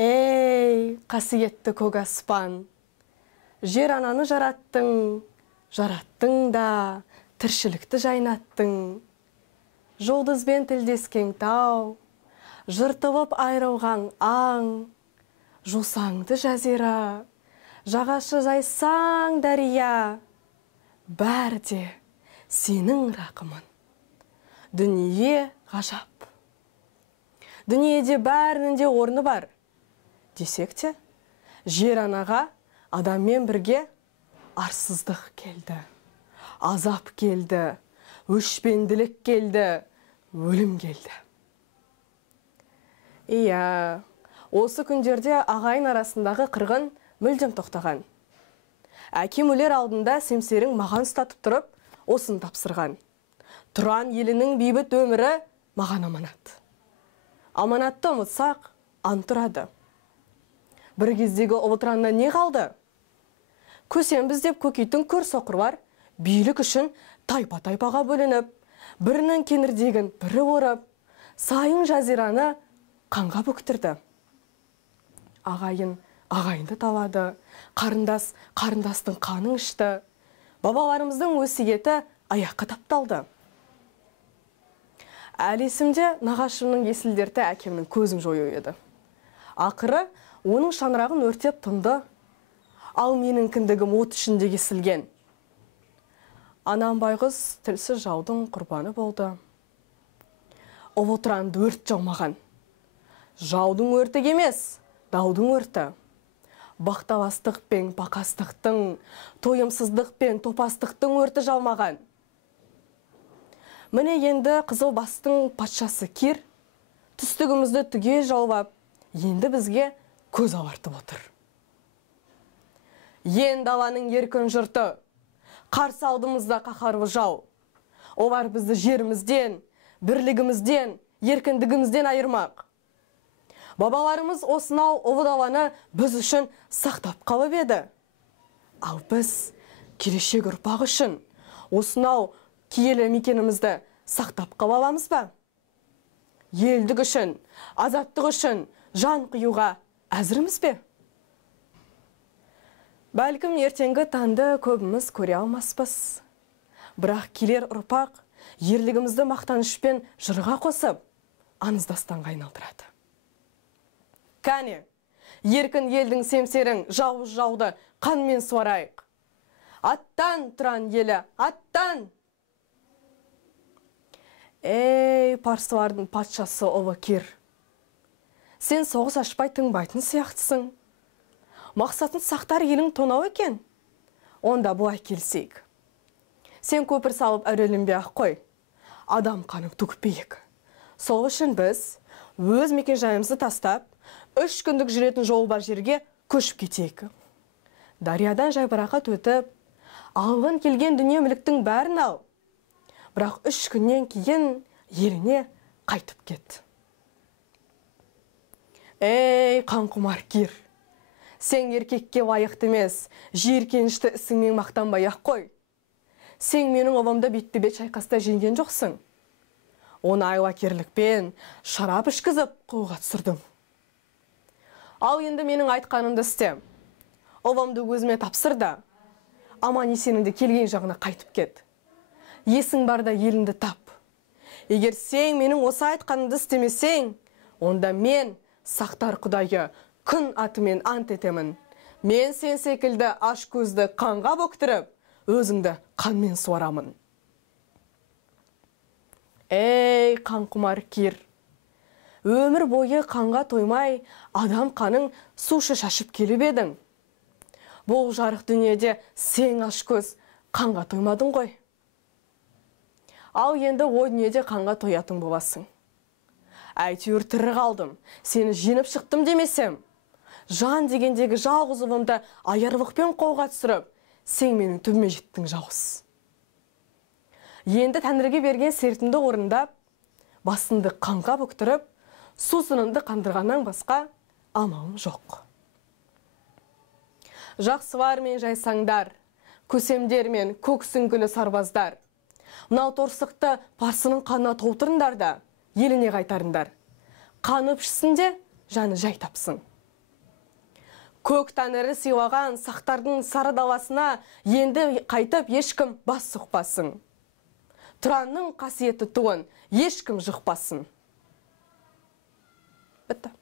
Ey, қасиетті көк аспан, жер ананы жараттың, жараттың да, тіршілікті жайнаттың. Жұлдызбен тілдескен тау, жыртылып айрылған аң, жусаңды жазира, жағашы жайсаң дария, бәрде сенің рақымын. Дүние ғажап. Дүниеде бәрінің де орны бар. Десек те, жер анаға адаммен бірге арсыздық келді, азап келді, өшпенділік келді, өлім келді. Иә, осы күндерде ағайын арасындағы қырғын мүлдем тоқтаған. Әкем өлер алдында семсерің маған ұстатып тұрып, осын тапсырған. Тұран елінің бейбіт өмірі маған аманат. Аманатты ұмытсақ, ант тұрады. Бір кездегі ұлы Тұраннан не қалды? Көсембіз деп көкейтін көр соқырлар билік үшін тайпа-тайпаға бөлініп, бірінің кеңірдегін бірі орып, сайын жазираны қанға бөктірді. Ағайын ағайынды талады, қарындас қарындастың қанын ішті. Бабаларымыздың өсиеті аяққа тапталды. Әлі есімде нағашымның есілдерді әкемнің көзін жою еді. Ақыры оның шаңырағын өртеп тынды, ал менің кіндігім от ішінде кесілген. Анам байғыз тілсіз жаудың құрбаны болды. Ұлы Тұранды өрт жаумаған. Жаудың өрті емес, даудың өрті. Бақталастық пен бақастықтың, тойымсыздық пен топастықтың өрті жалмаған. Міне енді қызыл бастың патшасы Кир, түстігімізді түге жаулап, енді бізге көз алартып отыр. Ен даланың еркін жұрты, қарсы алдымызда қаһарлы жау. Олар бізді жерімізден, бірлігімізден, еркіндігімізден айырмақ. Бабаларымыз осынау ұлы даланы біз үшін сақтап қалып еді. Ал біз келешек ұрпақ үшін осынау киелі мекенімізді сақтап қала аламыз ба? Елдік үшін, азаттық үшін жан қиюға әзірміз бе? Бәлкім ертеңгі таңды көбіміз көре алмаспыз. Бірақ келер ұрпақ ерлігімізді мақтанышпен жырға қосып, аңыздастанға айналдырады. Кәне, еркін елдің семсерін жауыз жауды қанмен суарайық. Аттан, Тұран елі, аттан! Ей, парсылардың патшасы ұлы Кир, сен соғыс ашпай тыңбайтын сияқтысың. Мақсатын сақтар елің тонау екен. Онда бұлай келсейік. Сен көпір салып әуреленбей ақ қой. Адам қанын төкпейік. Сол үшін біз өз мекен-жайымызды тастап, 3 күндік жүретін жол бар жерге көшіп кетейік. Дариядан жайбарақат өтіп, алғын келген дүние мүліктің бәрін ал. Бірақ 3 күннен кейін еліне қайтып кет. Ей, қанқұмар Кир, сен еркекке лайықты емес, жиіркенішті ісіңмен мақтанбай ақ қой. Сен менің ұлымды бетпе-бет шайқаста жеңген жоқсың. Оны айлакерлікпен шарап ішкізіп қолға түсірдің. Ал енді менің айтқанымды істе. Ұлымды өзіме тапсырда, аман есеніңді келген жағына қайтып кет. Есің барда еліңді тап. Егер сен менің осы айтқанымды істемесең, онда мен сақтар құдайы күн атымен ант етемін. Мен сен секілді аш көзді қанға бөктіріп, өзіңді қанмен суарамын. Ей, қанқұмар Кир, өмір бойы қанға тоймай, адам қанын сушы шашып келіп едің. Бұл жарық дүниеде сен аш көз қанға тоймадың ғой. Ал енді о дүниеде қанға тоятын боласың. Әйтеуір тірі қалдым, сені жеңіп шықтым демесем, жан дегендегі жалғыз ұлымды аярлықпен қолға түсіріп, сен менің түбіме жеттің жауыз. Енді Тәңірге берген сертімді орындап, басымды қанға бүктіріп, сусынымды қандырғаннан басқа амалым жоқ. Жақсылар мен жайсаңдар, көсемдер мен көк сүңгілі сарбаздар, мынау торсықты парсының қанына толтырыңдар да, еліне қайтарыңдар. Қаны ішсін де, жаны жай тапсын. Көк тәңірі сыйлаған сақтардың сары даласына енді қайтып ешкім бас сұқпасын. Тұранның қасиетті туын ешкім жықпасын. Бітті.